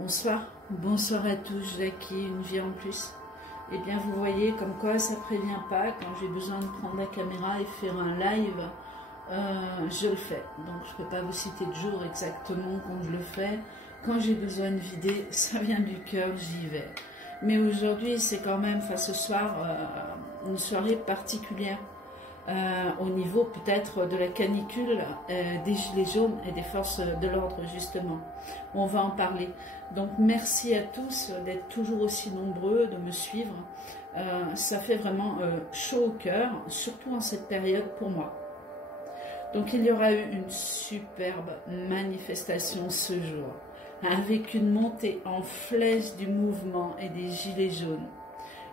Bonsoir, bonsoir à tous, Jackie, une vie en plus. Eh bien, vous voyez comme quoi ça prévient pas. Quand j'ai besoin de prendre la caméra et faire un live, je le fais. Donc, je peux pas vous citer de jour exactement quand je le fais. Quand j'ai besoin de vider, ça vient du cœur, j'y vais. Mais aujourd'hui, c'est quand même, ce soir, une soirée particulière. Au niveau peut-être de la canicule, des gilets jaunes et des forces de l'ordre justement. On va en parler. Donc merci à tous d'être toujours aussi nombreux, de me suivre. Ça fait vraiment chaud au cœur, surtout en cette période pour moi. Donc il y aura eu une superbe manifestation ce jour, avec une montée en flèche du mouvement et des gilets jaunes.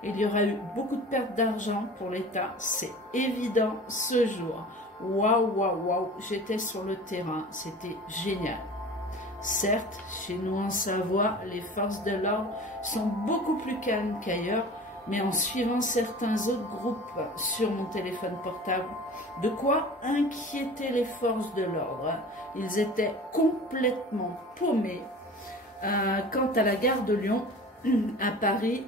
Il y aura eu beaucoup de pertes d'argent pour l'État, c'est évident ce jour. Waouh, waouh, waouh, j'étais sur le terrain, c'était génial. Certes, chez nous en Savoie, les forces de l'ordre sont beaucoup plus calmes qu'ailleurs, mais en suivant certains autres groupes sur mon téléphone portable, de quoi inquiéter les forces de l'ordre. Ils étaient complètement paumés. Quant à la gare de Lyon, à Paris,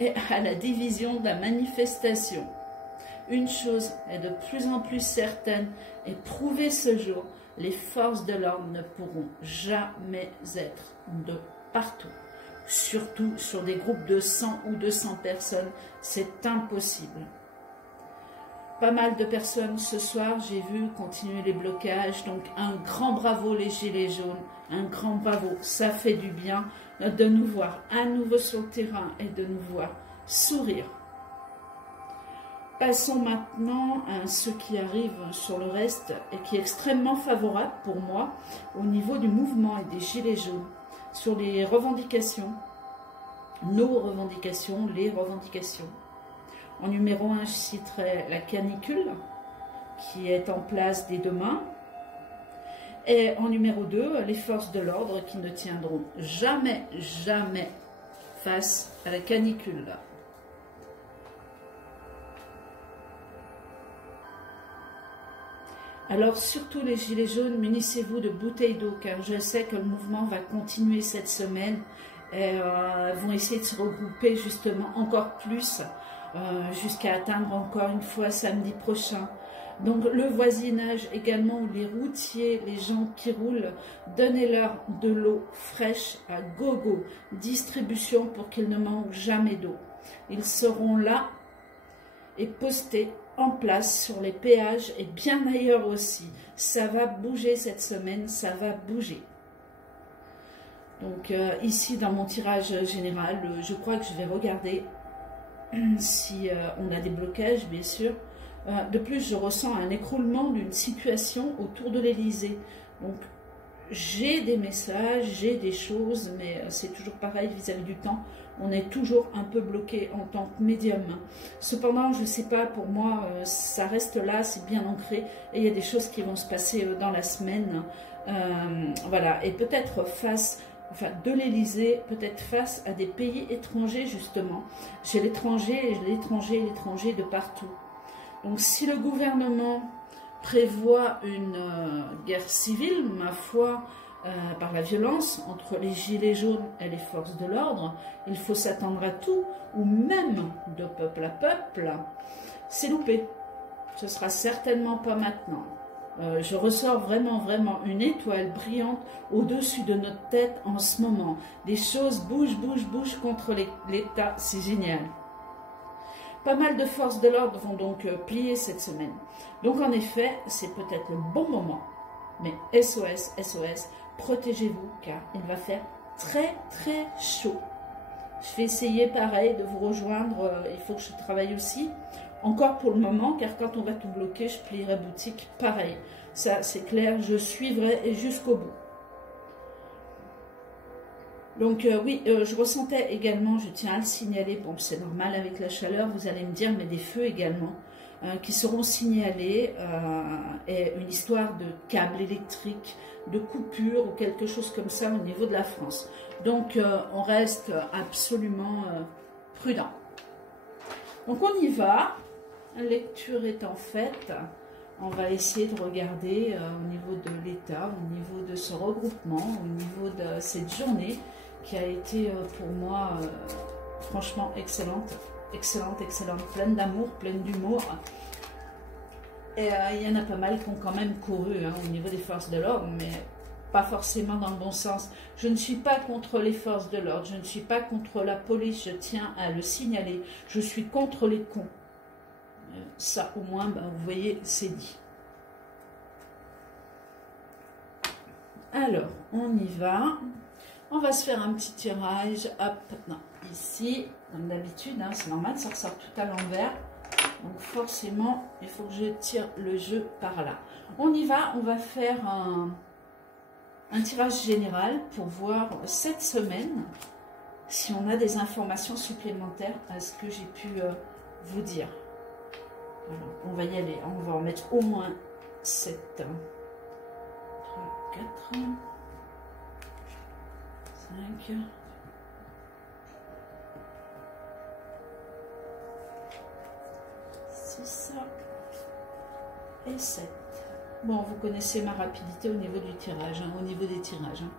et à la division de la manifestation. Une chose est de plus en plus certaine et prouvée ce jour, les forces de l'ordre ne pourront jamais être de partout. Surtout sur des groupes de 100 ou 200 personnes, c'est impossible. Pas mal de personnes ce soir, j'ai vu continuer les blocages, donc un grand bravo les gilets jaunes, un grand bravo, ça fait du bien de nous voir à nouveau sur le terrain et de nous voir sourire. Passons maintenant à ce qui arrive sur le reste et qui est extrêmement favorable pour moi au niveau du mouvement et des gilets jaunes, sur les revendications, nos revendications, les revendications. En numéro 1, je citerai la canicule qui est en place dès demain. Et en numéro 2, les forces de l'ordre qui ne tiendront jamais, jamais face à la canicule. Alors surtout les gilets jaunes, munissez-vous de bouteilles d'eau car je sais que le mouvement va continuer cette semaine et vont essayer de se regrouper justement encore plus jusqu'à atteindre encore une fois samedi prochain. Donc le voisinage également, les routiers, les gens qui roulent, donnez-leur de l'eau fraîche à gogo, distribution pour qu'ils ne manquent jamais d'eau. Ils seront là et postés en place sur les péages et bien ailleurs aussi. Ça va bouger cette semaine, ça va bouger. Donc ici dans mon tirage général, je crois que je vais regarder si on a des blocages bien sûr. De plus, je ressens un écroulement d'une situation autour de l'Élysée. Donc, j'ai des messages, j'ai des choses, mais c'est toujours pareil vis-à-vis du temps. On est toujours un peu bloqué en tant que médium. Cependant, je ne sais pas, pour moi, ça reste là, c'est bien ancré. Et il y a des choses qui vont se passer dans la semaine. Voilà, et peut-être face... Enfin, de l'Élysée, peut-être face à des pays étrangers, justement. J'ai l'étranger de partout. Donc, si le gouvernement prévoit une guerre civile, ma foi, par la violence entre les gilets jaunes et les forces de l'ordre, il faut s'attendre à tout, ou même de peuple à peuple, c'est loupé. Ce sera certainement pas maintenant. Je ressors vraiment une étoile brillante au-dessus de notre tête en ce moment. Des choses bougent contre l'État, c'est génial. Pas mal de forces de l'ordre vont donc plier cette semaine. Donc en effet, c'est peut-être le bon moment. Mais SOS, SOS, protégez-vous car il va faire très chaud. Je vais essayer pareil de vous rejoindre, il faut que je travaille aussi. Encore pour le moment, car quand on va tout bloquer, je plierai boutique, pareil. Ça, c'est clair, je suivrai et jusqu'au bout. Donc oui, je ressentais également, je tiens à le signaler, bon c'est normal avec la chaleur, vous allez me dire, mais des feux également, qui seront signalés, et une histoire de câbles électriques, de coupures ou quelque chose comme ça au niveau de la France. Donc on reste absolument prudent. Donc on y va. La lecture étant faite, on va essayer de regarder au niveau de l'État, au niveau de ce regroupement, au niveau de cette journée qui a été pour moi franchement excellente, pleine d'amour, pleine d'humour. Et il y en a pas mal qui ont quand même couru hein, au niveau des forces de l'ordre, mais pas forcément dans le bon sens. Je ne suis pas contre les forces de l'ordre, je ne suis pas contre la police, je tiens à le signaler. Je suis contre les cons. Ça au moins, ben, vous voyez, c'est dit. Alors, on y va. On va se faire un petit tirage. Hop, non, ici, comme d'habitude, hein, c'est normal, ça ressort tout à l'envers. Donc forcément, il faut que je tire le jeu par là. On y va, on va faire un tirage général pour voir cette semaine si on a des informations supplémentaires à ce que j'ai pu vous dire. Voilà, on va y aller, on va en mettre au moins 7, 3, 4, 5, 6 et 7. Bon, vous connaissez ma rapidité au niveau du tirage, hein, au niveau des tirages. Hein.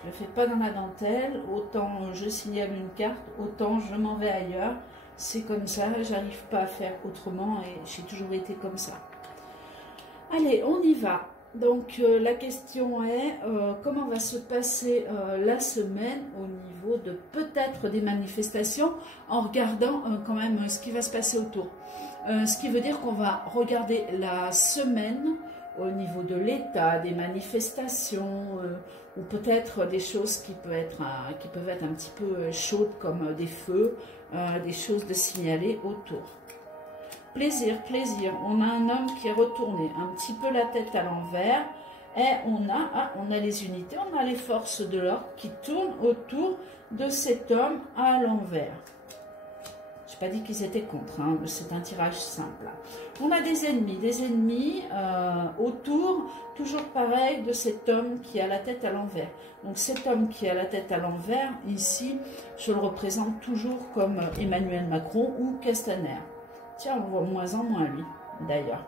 Je ne le fais pas dans la dentelle, autant je signale une carte, autant je m'en vais ailleurs. C'est comme ça, j'arrive pas à faire autrement et j'ai toujours été comme ça. Allez, on y va. Donc la question est comment va se passer la semaine au niveau de peut-être des manifestations en regardant quand même ce qui va se passer autour. Ce qui veut dire qu'on va regarder la semaine au niveau de l'état, des manifestations ou peut-être des choses qui peuvent être un petit peu chaudes comme des feux, des choses de signaler autour. Plaisir, plaisir. On a un homme qui est retourné un petit peu la tête à l'envers et on a les unités, on a les forces de l'ordre qui tournent autour de cet homme à l'envers. Je n'ai pas dit qu'ils étaient contre, hein, c'est un tirage simple. On a des ennemis autour, toujours pareil, de cet homme qui a la tête à l'envers. Donc cet homme qui a la tête à l'envers, ici, je le représente toujours comme Emmanuel Macron ou Castaner. Tiens, on voit moins en moins lui, d'ailleurs.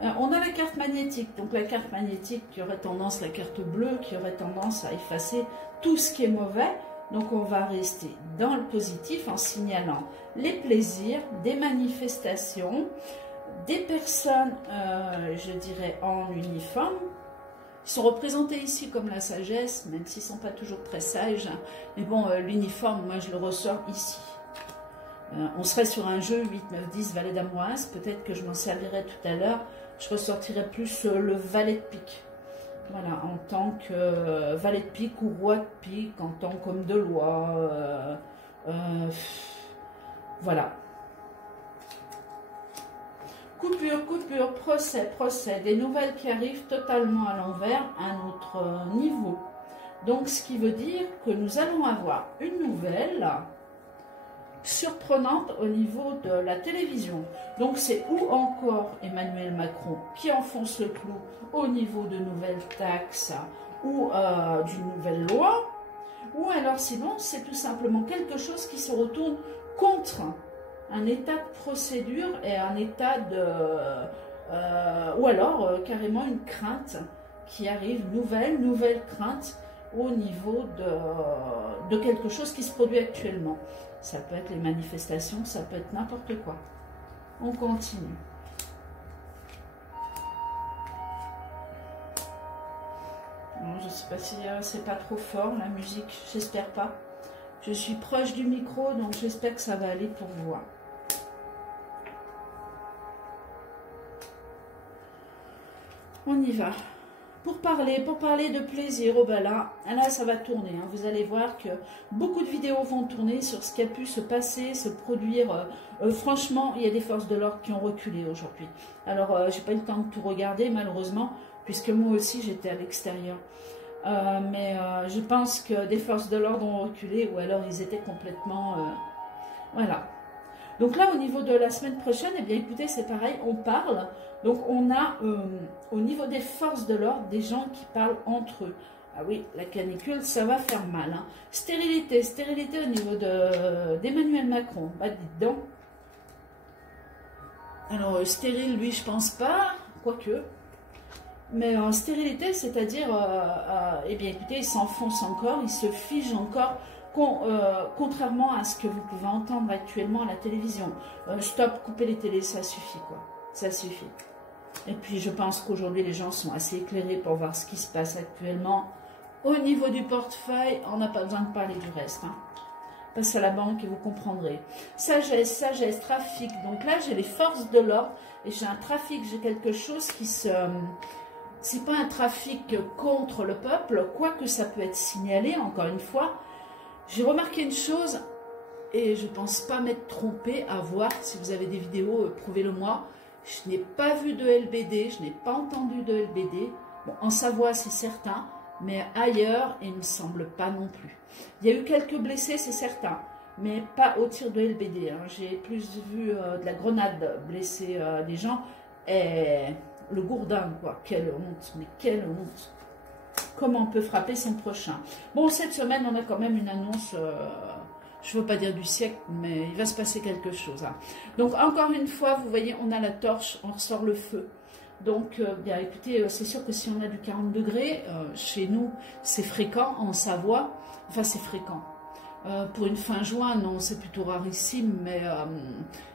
On a la carte magnétique. Donc la carte magnétique qui aurait tendance, la carte bleue, qui aurait tendance à effacer tout ce qui est mauvais. Donc on va rester dans le positif en signalant les plaisirs, des manifestations, des personnes, je dirais, en uniforme. Ils sont représentés ici comme la sagesse, même s'ils ne sont pas toujours très sages. Mais bon, l'uniforme, moi je le ressors ici. On serait sur un jeu 8, 9, 10, valet d'amoise. Peut-être que je m'en servirai tout à l'heure. Je ressortirai plus le valet de pique. Voilà, en tant que valet de pique ou roi de pique, en tant qu'homme de loi. Voilà. Coupure, coupure, procès, procès. Des nouvelles qui arrivent totalement à l'envers, à notre niveau. Donc, ce qui veut dire que nous allons avoir une nouvelle surprenante au niveau de la télévision. Donc c'est ou encore Emmanuel Macron qui enfonce le clou au niveau de nouvelles taxes ou d'une nouvelle loi, ou alors sinon c'est tout simplement quelque chose qui se retourne contre un état de procédure et un état de... ou alors carrément une crainte qui arrive, nouvelle crainte au niveau de quelque chose qui se produit actuellement. Ça peut être les manifestations, ça peut être n'importe quoi. On continue. Bon, je ne sais pas si c'est pas trop fort la musique, j'espère pas. Je suis proche du micro, donc j'espère que ça va aller pour vous. On y va. Pour parler de plaisir, oh ben là ça va tourner. Hein. Vous allez voir que beaucoup de vidéos vont tourner sur ce qui a pu se passer, se produire. Franchement, il y a des forces de l'ordre qui ont reculé aujourd'hui. Alors, j'ai pas eu le temps de tout regarder, malheureusement, puisque moi aussi, j'étais à l'extérieur. Mais je pense que des forces de l'ordre ont reculé, ou alors ils étaient complètement... voilà. Donc là, au niveau de la semaine prochaine, eh bien, écoutez, c'est pareil, on parle. Donc, on a, au niveau des forces de l'ordre, des gens qui parlent entre eux. Ah oui, la canicule, ça va faire mal. Hein. Stérilité au niveau d'Emmanuel Macron. Bah, dites donc. Alors, stérile, lui, je pense pas, quoique. Mais en stérilité, c'est-à-dire, eh bien écoutez, il s'enfonce encore, il se fige encore, contrairement à ce que vous pouvez entendre actuellement à la télévision. Stop, coupez les télés, ça suffit quoi, ça suffit. Et puis je pense qu'aujourd'hui les gens sont assez éclairés pour voir ce qui se passe actuellement. Au niveau du portefeuille, on n'a pas besoin de parler du reste. Hein. Passe à la banque et vous comprendrez. Sagesse, sagesse, trafic. Donc là j'ai les forces de l'ordre et j'ai un trafic, j'ai quelque chose qui se... C'est pas un trafic contre le peuple, quoique ça peut être signalé, encore une fois. J'ai remarqué une chose, et je pense pas m'être trompée à voir, si vous avez des vidéos, prouvez-le moi. Je n'ai pas vu de LBD, je n'ai pas entendu de LBD. Bon, en Savoie, c'est certain, mais ailleurs, il ne me semble pas non plus. Il y a eu quelques blessés, c'est certain, mais pas au tir de LBD. Hein. J'ai plus vu de la grenade blesser des gens, et... Le gourdin, quoi. Quelle honte, mais quelle honte. Comment on peut frapper son prochain? Bon, cette semaine, on a quand même une annonce, je ne veux pas dire du siècle, mais il va se passer quelque chose. Hein. Donc, encore une fois, vous voyez, on a la torche, on ressort le feu. Donc, bien, écoutez, c'est sûr que si on a du 40 degrés, chez nous, c'est fréquent, en Savoie. Enfin, c'est fréquent. Pour une fin juin, non, c'est plutôt rarissime, mais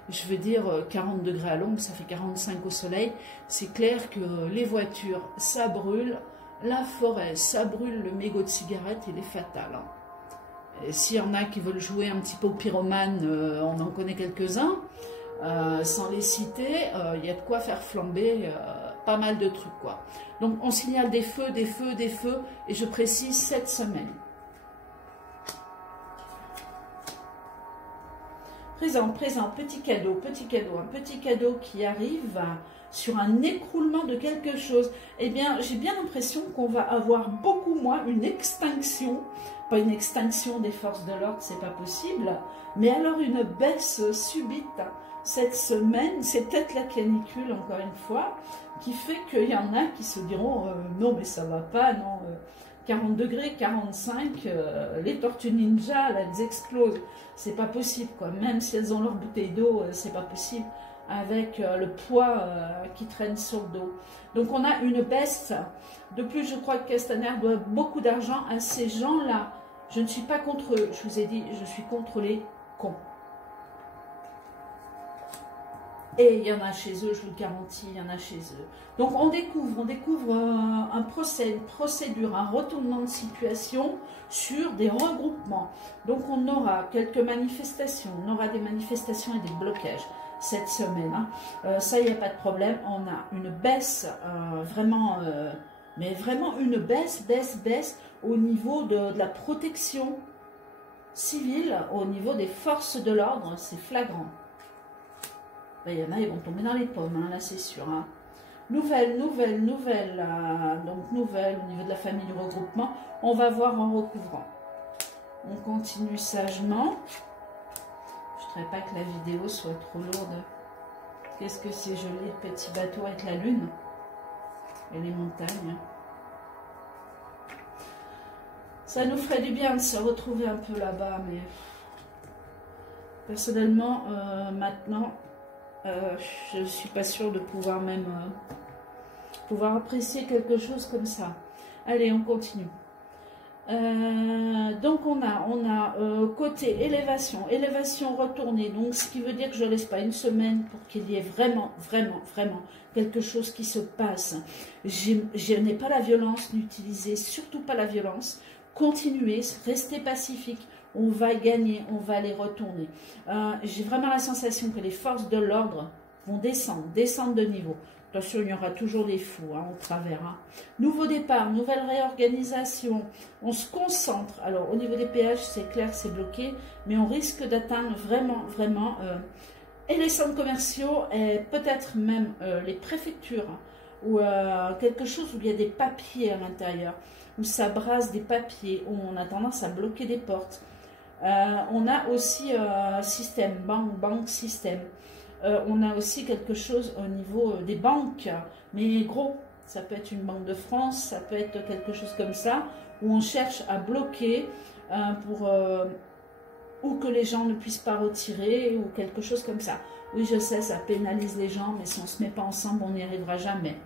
je veux dire 40 degrés à l'ombre, ça fait 45 au soleil. C'est clair que les voitures, ça brûle, la forêt, ça brûle, le mégot de cigarette, il est fatal. Hein. Et s'il y en a qui veulent jouer un petit peu au pyromane, on en connaît quelques-uns, sans les citer, il y a de quoi faire flamber pas mal de trucs, quoi. Donc on signale des feux, des feux, des feux, et je précise cette semaine. Présent, petit cadeau, un petit cadeau qui arrive sur un écroulement de quelque chose. Eh bien, j'ai bien l'impression qu'on va avoir beaucoup moins une extinction, pas une extinction des forces de l'ordre, c'est pas possible, mais alors une baisse subite cette semaine, c'est peut-être la canicule encore une fois, qui fait qu'il y en a qui se diront non mais ça va pas, non, 40 degrés, 45, les tortues ninja, là, elles explosent. C'est pas possible, quoi. Même si elles ont leur bouteille d'eau, c'est pas possible avec le poids qui traîne sur le dos. Donc on a une baisse. De plus, je crois que Castaner doit beaucoup d'argent à ces gens-là. Je ne suis pas contre eux. Je vous ai dit, je suis contre les cons. Et il y en a chez eux, je vous le garantis, il y en a chez eux. Donc on découvre un procès, une procédure, un retournement de situation sur des regroupements. Donc on aura quelques manifestations, on aura des manifestations et des blocages cette semaine. Hein. Ça, il n'y a pas de problème. On a une baisse vraiment, mais vraiment une baisse au niveau de la protection civile, au niveau des forces de l'ordre, c'est flagrant. Il y en a, ils vont tomber dans les pommes, hein, là c'est sûr. Hein. Nouvelle, donc nouvelle au niveau de la famille du regroupement. On va voir en recouvrant. On continue sagement. Je ne voudrais pas que la vidéo soit trop lourde. Qu'est-ce que c'est joli, le petit bateau avec la lune et les montagnes. Ça nous ferait du bien de se retrouver un peu là-bas, mais personnellement, maintenant... je ne suis pas sûre de pouvoir même pouvoir apprécier quelque chose comme ça. Allez, on continue. Donc on a côté élévation retournée, donc ce qui veut dire que je ne laisse pas une semaine pour qu'il y ait vraiment quelque chose qui se passe. Je n'ai pas la violence, n'utilisez surtout pas la violence, continuez, restez pacifique. On va gagner, on va les retourner. J'ai vraiment la sensation que les forces de l'ordre vont descendre de niveau. Attention, il y aura toujours des fous hein, au travers. Hein. Nouveau départ, nouvelle réorganisation. On se concentre. Alors, au niveau des péages, c'est clair, c'est bloqué. Mais on risque d'atteindre vraiment... et les centres commerciaux, et peut-être même les préfectures. Ou quelque chose où il y a des papiers à l'intérieur. Où ça brasse des papiers. Où on a tendance à bloquer des portes. On a aussi système, banque système. On a aussi quelque chose au niveau des banques, mais gros. Ça peut être une banque de France, ça peut être quelque chose comme ça, où on cherche à bloquer ou que les gens ne puissent pas retirer, ou quelque chose comme ça. Oui, je sais, ça pénalise les gens, mais si on ne se met pas ensemble, on n'y arrivera jamais.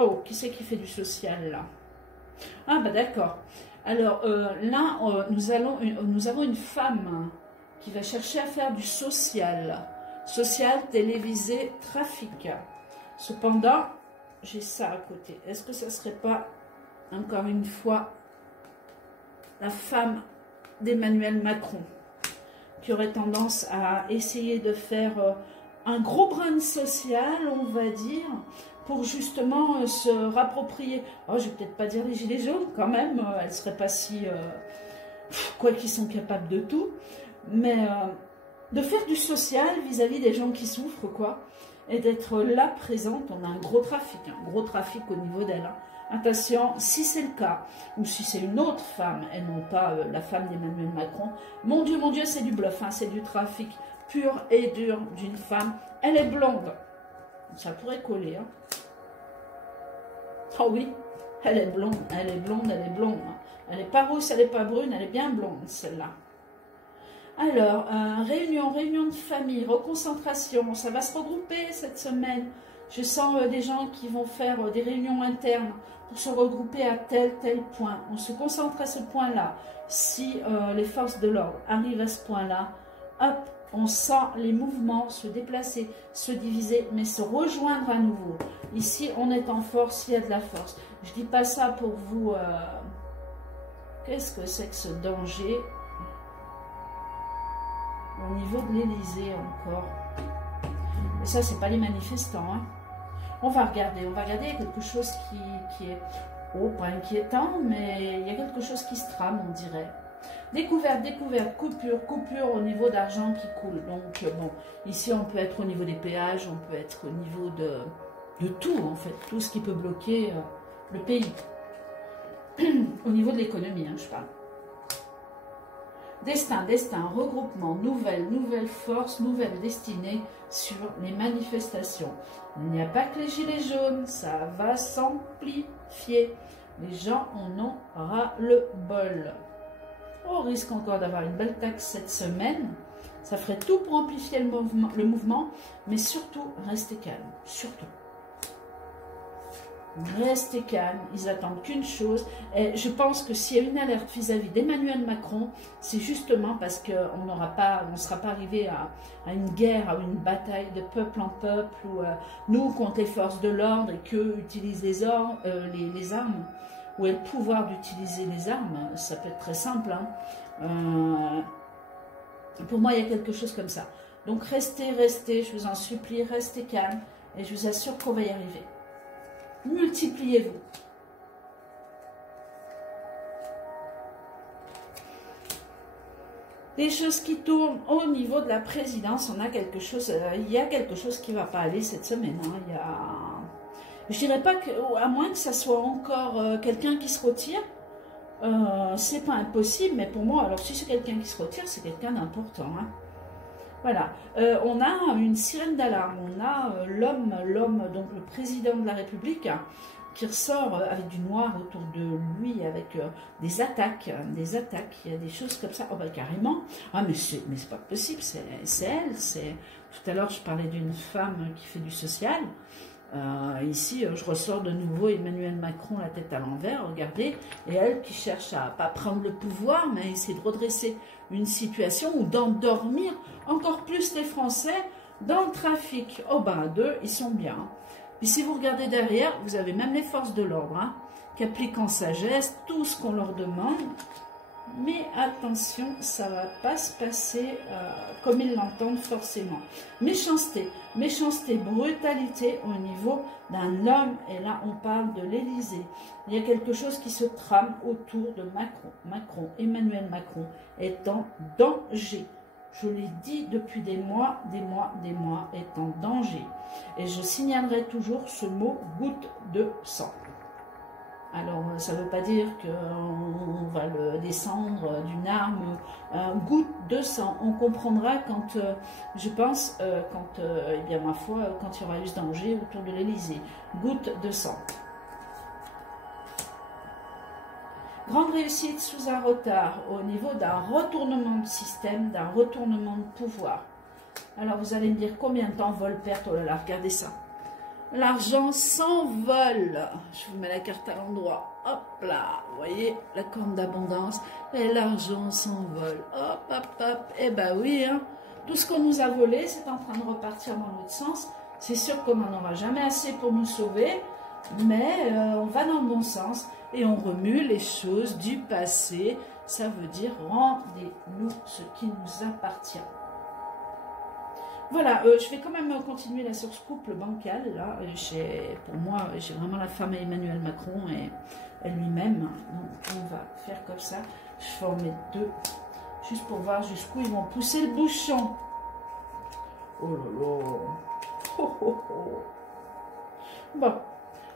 Oh, qui c'est qui fait du social là? Ah bah d'accord. Alors là, nous avons une femme qui va chercher à faire du social. Social, télévisé, trafic. Cependant, j'ai ça à côté. Est-ce que ça ne serait pas, encore une fois, la femme d'Emmanuel Macron qui aurait tendance à essayer de faire un gros brin social, on va dire, pour justement se rapproprier. Oh, je vais peut-être pas dire les gilets jaunes, quand même, elles ne seraient pas si... quoi qu'ils sont capables de tout, mais de faire du social vis-à-vis des gens qui souffrent, quoi, et d'être là présente. On a un gros trafic au niveau d'elle. Hein. Attention, si c'est le cas, ou si c'est une autre femme, et non pas la femme d'Emmanuel Macron, mon Dieu, c'est du bluff, hein, c'est du trafic pur et dur d'une femme. Elle est blonde, ça pourrait coller. Hein. Oh oui, elle est blonde, elle est blonde. Hein. Elle n'est pas rousse, elle n'est pas brune, elle est bien blonde, celle-là. Alors, réunion de famille, reconcentration, ça va se regrouper cette semaine. Je sens des gens qui vont faire des réunions internes pour se regrouper à tel point. On se concentre à ce point-là. Si les forces de l'ordre arrivent à ce point-là, hop, on sent les mouvements se déplacer, se diviser, mais se rejoindre à nouveau. Ici, on est en force, il y a de la force. Je ne dis pas ça pour vous... Qu'est-ce que c'est que ce danger au niveau de l'Élysée encore? Mais ça, c'est pas les manifestants. Hein. On va regarder, il y a quelque chose qui est, oh, pas inquiétant, mais il y a quelque chose qui se trame, on dirait. Découverte, coupure au niveau d'argent qui coule. Donc, bon, ici, on peut être au niveau des péages, on peut être au niveau de tout, en fait, tout ce qui peut bloquer le pays. Au niveau de l'économie, hein, je parle. Destin, regroupement, nouvelle force, nouvelle destinée sur les manifestations. Il n'y a pas que les gilets jaunes, ça va s'amplifier. Les gens en ont ras le bol. On risque encore d'avoir une belle taxe cette semaine. Ça ferait tout pour amplifier le mouvement, mais surtout, restez calme, surtout. Restez calme, ils attendent qu'une chose. Et je pense que s'il y a une alerte vis-à-vis d'Emmanuel Macron, c'est justement parce qu'on ne sera pas arrivé à une guerre, à une bataille de peuple en peuple, où nous contre les forces de l'ordre et qu'eux utilisent les armes, où est le pouvoir d'utiliser les armes. Ça peut être très simple. Hein. Pour moi, il y a quelque chose comme ça. Donc restez, je vous en supplie, restez calme et je vous assure qu'on va y arriver. Multipliez-vous. Les choses qui tournent au niveau de la présidence, on a quelque chose, il y a quelque chose qui ne va pas aller cette semaine. Hein. Je dirais pas que, à moins que ça soit encore quelqu'un qui se retire, c'est pas impossible, mais pour moi, alors si c'est quelqu'un qui se retire, c'est quelqu'un d'important. Hein. Voilà, on a une sirène d'alarme, on a l'homme, donc le président de la République, hein, qui ressort avec du noir autour de lui, avec des attaques, il y a des choses comme ça, oh bah carrément, ah mais c'est pas possible, c'est elle, tout à l'heure je parlais d'une femme qui fait du social, ici je ressors de nouveau Emmanuel Macron la tête à l'envers, regardez, et elle qui cherche à pas prendre le pouvoir, mais à essayer de redresser une situation ou d'endormir encore plus les Français dans le trafic. Oh ben, eux, ils sont bien. Puis si vous regardez derrière, vous avez même les forces de l'ordre, hein, qui appliquent en sagesse tout ce qu'on leur demande. Mais attention, ça ne va pas se passer comme ils l'entendent forcément. Méchanceté, brutalité au niveau d'un homme. Et là, on parle de l'Élysée. Il y a quelque chose qui se trame autour de Macron. Emmanuel Macron est en danger. Je l'ai dit depuis des mois, est en danger. Et je signalerai toujours ce mot goutte de sang. Alors, ça ne veut pas dire qu'on va le descendre d'une arme, goutte de sang. On comprendra quand, je pense, eh bien, ma foi, quand il y aura eu ce danger autour de l'Élysée. Goutte de sang. Grande réussite sous un retard au niveau d'un retournement de système, d'un retournement de pouvoir. Alors, vous allez me dire combien de temps vol perte? Oh là là, regardez ça. L'argent s'envole. Je vous mets la carte à l'endroit. Hop là, vous voyez, la corne d'abondance. Et l'argent s'envole. Hop, hop, hop. Eh ben oui, hein. Tout ce qu'on nous a volé, c'est en train de repartir dans l'autre sens. C'est sûr qu'on n'en aura jamais assez pour nous sauver. Mais on va dans le bon sens. Et on remue les choses du passé. Ça veut dire rendez-nous ce qui nous appartient. Voilà, je vais quand même continuer là sur ce couple bancal. Là, pour moi, j'ai vraiment la femme à Emmanuel Macron et lui-même. Donc, on va faire comme ça. Je vais en mettre deux, juste pour voir jusqu'où ils vont pousser le bouchon. Oh là là. Oh, oh, oh. Bon.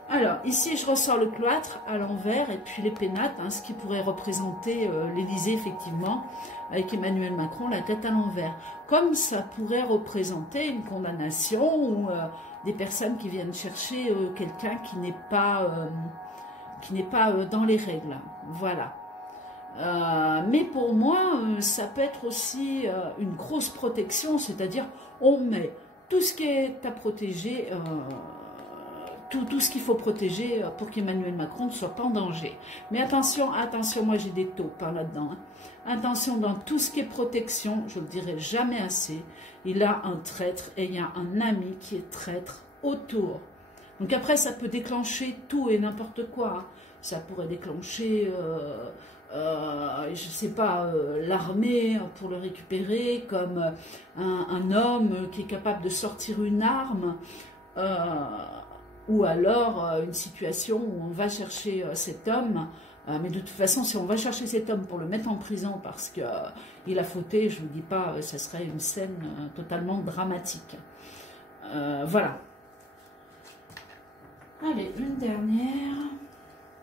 Alors, ici, je ressors le cloître à l'envers et puis les pénates, hein, ce qui pourrait représenter l'Élysée, effectivement, avec Emmanuel Macron, la tête à l'envers. Comme ça pourrait représenter une condamnation ou des personnes qui viennent chercher quelqu'un qui n'est pas, dans les règles. Voilà. Mais pour moi, ça peut être aussi une grosse protection, c'est-à-dire on met tout ce qui est à protéger, tout ce qu'il faut protéger pour qu'Emmanuel Macron ne soit pas en danger. Mais attention, attention, moi j'ai des taupes là-dedans. Hein. Attention, dans tout ce qui est protection, je ne le dirai jamais assez, il a un traître et il y a un ami qui est traître autour. Donc après, ça peut déclencher tout et n'importe quoi. Hein. Ça pourrait déclencher, je ne sais pas, l'armée pour le récupérer, comme un homme qui est capable de sortir une arme, ou alors une situation où on va chercher cet homme, mais de toute façon, si on va chercher cet homme pour le mettre en prison parce qu'il a fauté, je ne vous dis pas, ça serait une scène totalement dramatique. Voilà. Allez, une dernière.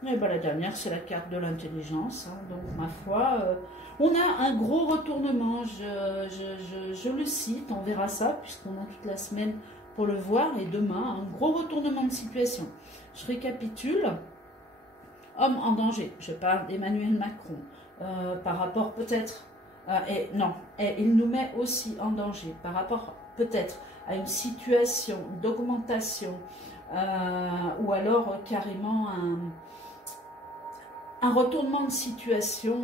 Et ben, la dernière, c'est la carte de l'intelligence. Hein. Donc, ma foi, on a un gros retournement. Je le cite, on verra ça, puisqu'on a toute la semaine pour le voir. Et demain, un gros retournement de situation. Je récapitule. Homme en danger. Je parle d'Emmanuel Macron. Par rapport peut-être... il nous met aussi en danger. Par rapport peut-être à une situation d'augmentation ou alors carrément un retournement de situation,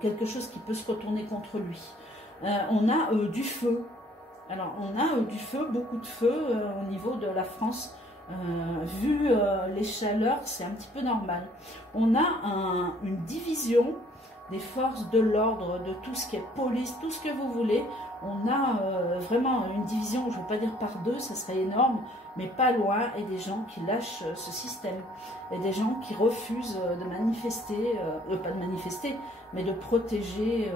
quelque chose qui peut se retourner contre lui. On a du feu. Alors, on a du feu, beaucoup de feu au niveau de la France. Vu les chaleurs, c'est un petit peu normal. On a une division des forces de l'ordre, de tout ce qui est police, tout ce que vous voulez. On a vraiment une division, je ne veux pas dire par deux, ça serait énorme, mais pas loin, et des gens qui lâchent ce système. Et des gens qui refusent de manifester, pas de manifester, mais de protéger...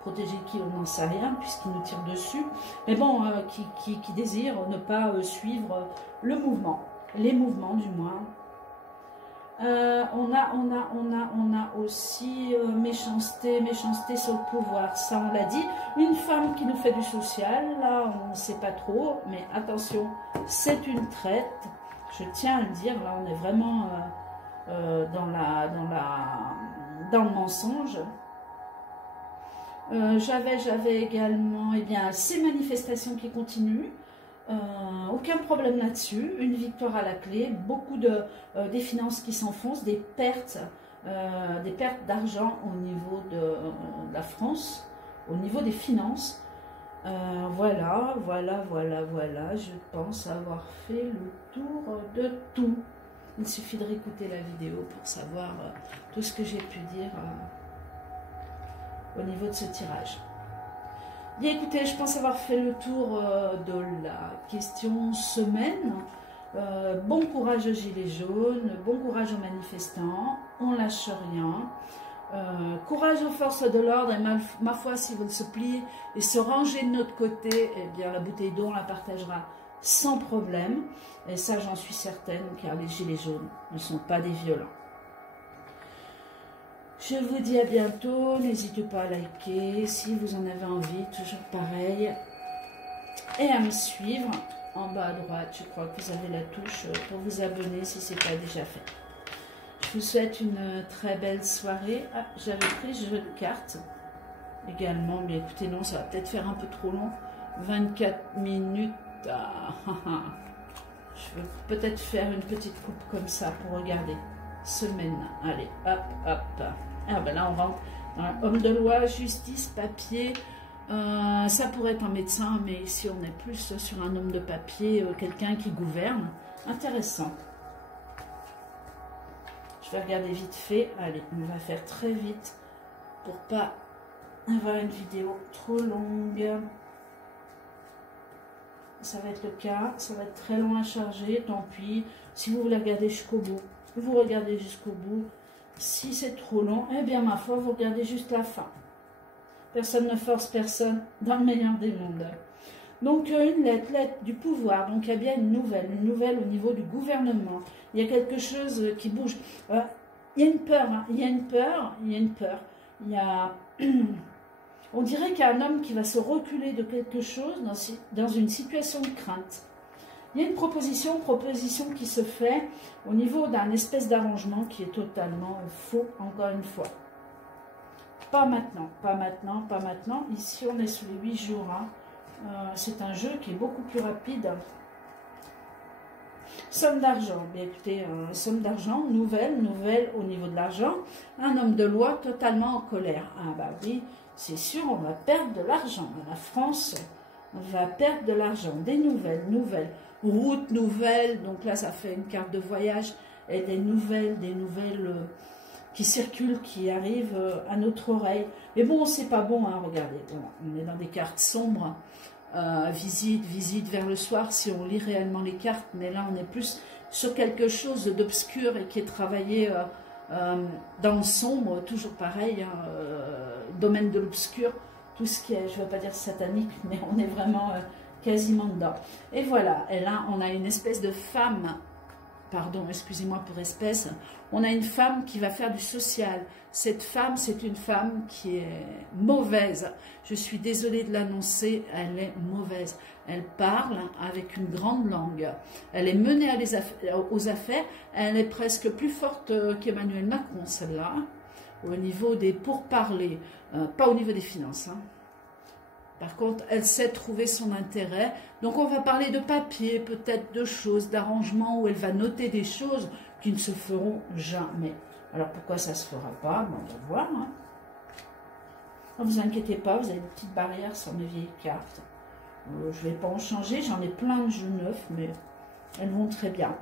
protéger qui, on n'en sait rien, puisqu'ils nous tirent dessus. Mais bon, qui désirent ne pas suivre le mouvement, les mouvements du moins. On a aussi méchanceté sur le pouvoir, ça on l'a dit. Une femme qui nous fait du social, là on ne sait pas trop, mais attention, c'est une traite. Je tiens à le dire, là on est vraiment dans le mensonge. J'avais également ces manifestations qui continuent. Aucun problème là-dessus, une victoire à la clé, beaucoup des finances qui s'enfoncent, des pertes d'argent au niveau de la France, au niveau des finances. Voilà, je pense avoir fait le tour de tout. Il suffit de réécouter la vidéo pour savoir tout ce que j'ai pu dire au niveau de ce tirage. Bien écoutez, je pense avoir fait le tour de la question semaine. Bon courage aux gilets jaunes, bon courage aux manifestants, on lâche rien. Courage aux forces de l'ordre et ma foi, s'ils veulent se plier et se ranger de notre côté, eh bien la bouteille d'eau on la partagera sans problème. Et ça j'en suis certaine, car les gilets jaunes ne sont pas des violents. Je vous dis à bientôt, n'hésitez pas à liker si vous en avez envie, toujours pareil. Et à me suivre en bas à droite, je crois que vous avez la touche pour vous abonner si ce n'est pas déjà fait. Je vous souhaite une très belle soirée. Ah, j'avais pris jeu de cartes également, mais écoutez, non, ça va peut-être faire un peu trop long. 24 minutes. Ah. Je veux peut-être faire une petite coupe comme ça pour regarder. Semaine. Allez, hop, hop. Ah ben là, on rentre dans homme de loi, justice, papier. Ça pourrait être un médecin, mais ici, on est plus sur un homme de papier, quelqu'un qui gouverne. Intéressant. Je vais regarder vite fait. Allez, on va faire très vite pour pas avoir une vidéo trop longue. Ça va être le cas. Ça va être très long à charger. Tant pis. Si vous voulez regarder jusqu'au bout, vous regardez jusqu'au bout. Si c'est trop long, eh bien, ma foi, vous regardez juste la fin. Personne ne force personne dans le meilleur des mondes. Donc, une lettre du pouvoir. Donc, il y a bien une nouvelle au niveau du gouvernement. Il y a quelque chose qui bouge. Il y a une peur, hein. Il y a une peur. Il y a... On dirait qu'il y a un homme qui va se reculer de quelque chose dans une situation de crainte. Il y a une proposition qui se fait au niveau d'un espèce d'arrangement qui est totalement faux, encore une fois. Pas maintenant, pas maintenant, pas maintenant. Ici, on est sous les 8 jours. Hein. C'est un jeu qui est beaucoup plus rapide. Somme d'argent. Bien écoutez, somme d'argent, nouvelle au niveau de l'argent. Un homme de loi totalement en colère. Ah bah oui, c'est sûr, on va perdre de l'argent. La France va perdre de l'argent. Des nouvelles. Route nouvelle. Donc là, ça fait une carte de voyage. Et des nouvelles qui circulent, qui arrivent à notre oreille. Mais bon, c'est pas bon, hein, regardez. Bon, on est dans des cartes sombres. Visite vers le soir, si on lit réellement les cartes. Mais là, on est plus sur quelque chose d'obscur et qui est travaillé dans le sombre. Toujours pareil, hein, domaine de l'obscur. Tout ce qui est, je ne vais pas dire satanique, mais on est vraiment quasiment dedans. Et voilà, et là, on a une espèce de femme... Pardon, excusez-moi pour espèce, on a une femme qui va faire du social. Cette femme, c'est une femme qui est mauvaise. Je suis désolée de l'annoncer, elle est mauvaise. Elle parle avec une grande langue. Elle est menée aux affaires. Elle est presque plus forte qu'Emmanuel Macron, celle-là, au niveau des pourparlers, pas au niveau des finances, hein. Par contre, elle sait trouver son intérêt. Donc, on va parler de papier, peut-être de choses, d'arrangements, où elle va noter des choses qui ne se feront jamais. Alors, pourquoi ça ne se fera pas? Ben, on va voir. Hein. Ne vous inquiétez pas, vous avez une petite barrière sur mes vieilles cartes. Je ne vais pas en changer, j'en ai plein de jeux neufs, mais elles vont très bien.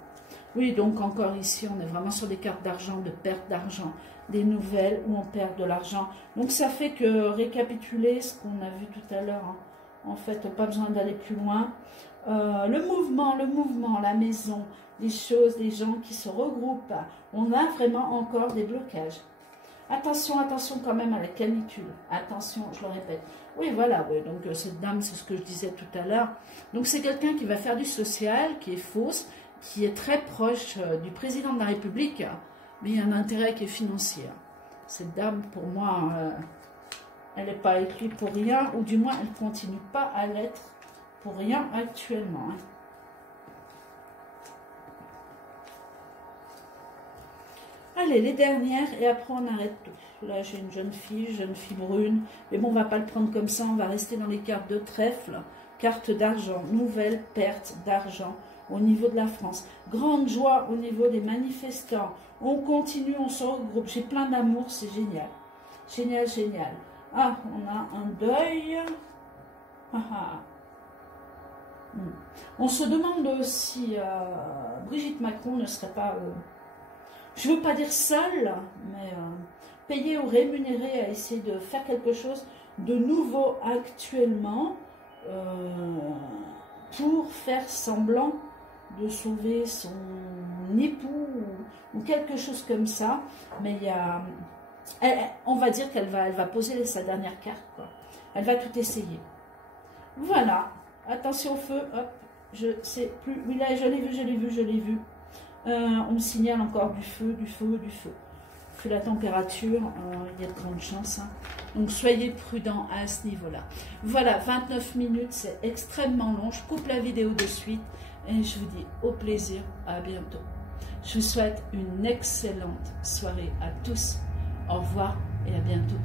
Oui, donc encore ici, on est vraiment sur des cartes d'argent, de perte d'argent, des nouvelles où on perd de l'argent. Donc ça fait que récapituler ce qu'on a vu tout à l'heure, hein, en fait, pas besoin d'aller plus loin. Le mouvement, la maison, les choses, les gens qui se regroupent, on a vraiment encore des blocages. Attention, attention quand même à la canicule. Attention, je le répète. Oui, voilà, oui, donc cette dame, c'est ce que je disais tout à l'heure. Donc c'est quelqu'un qui va faire du social, qui est fausse, qui est très proche du président de la République, mais il y a un intérêt qui est financier. Cette dame, pour moi, elle n'est pas écrite pour rien, ou du moins, elle ne continue pas à l'être pour rien actuellement. Hein. Allez, les dernières, et après on arrête tout. Là, j'ai une jeune fille brune, mais bon, on ne va pas le prendre comme ça, on va rester dans les cartes de trèfle, carte d'argent, nouvelle perte d'argent au niveau de la France. Grande joie au niveau des manifestants. On continue, on se regroupe. J'ai plein d'amour, c'est génial. Génial, génial. Ah, on a un deuil. Ah, ah. On se demande si Brigitte Macron ne serait pas, je ne veux pas dire seule, mais payée ou rémunérée à essayer de faire quelque chose de nouveau actuellement pour faire semblant de sauver son époux ou quelque chose comme ça. Mais il y a... on va dire qu'elle va poser sa dernière carte, quoi. Elle va tout essayer. Voilà. Attention au feu. Hop. Je sais plus. Oui, là, je l'ai vu. On me signale encore du feu. Vu la température, il y a de grandes chances. Hein. Donc, soyez prudents à ce niveau-là. Voilà, 29 minutes, c'est extrêmement long. Je coupe la vidéo de suite. Et je vous dis au plaisir, à bientôt. Je vous souhaite une excellente soirée à tous. Au revoir et à bientôt.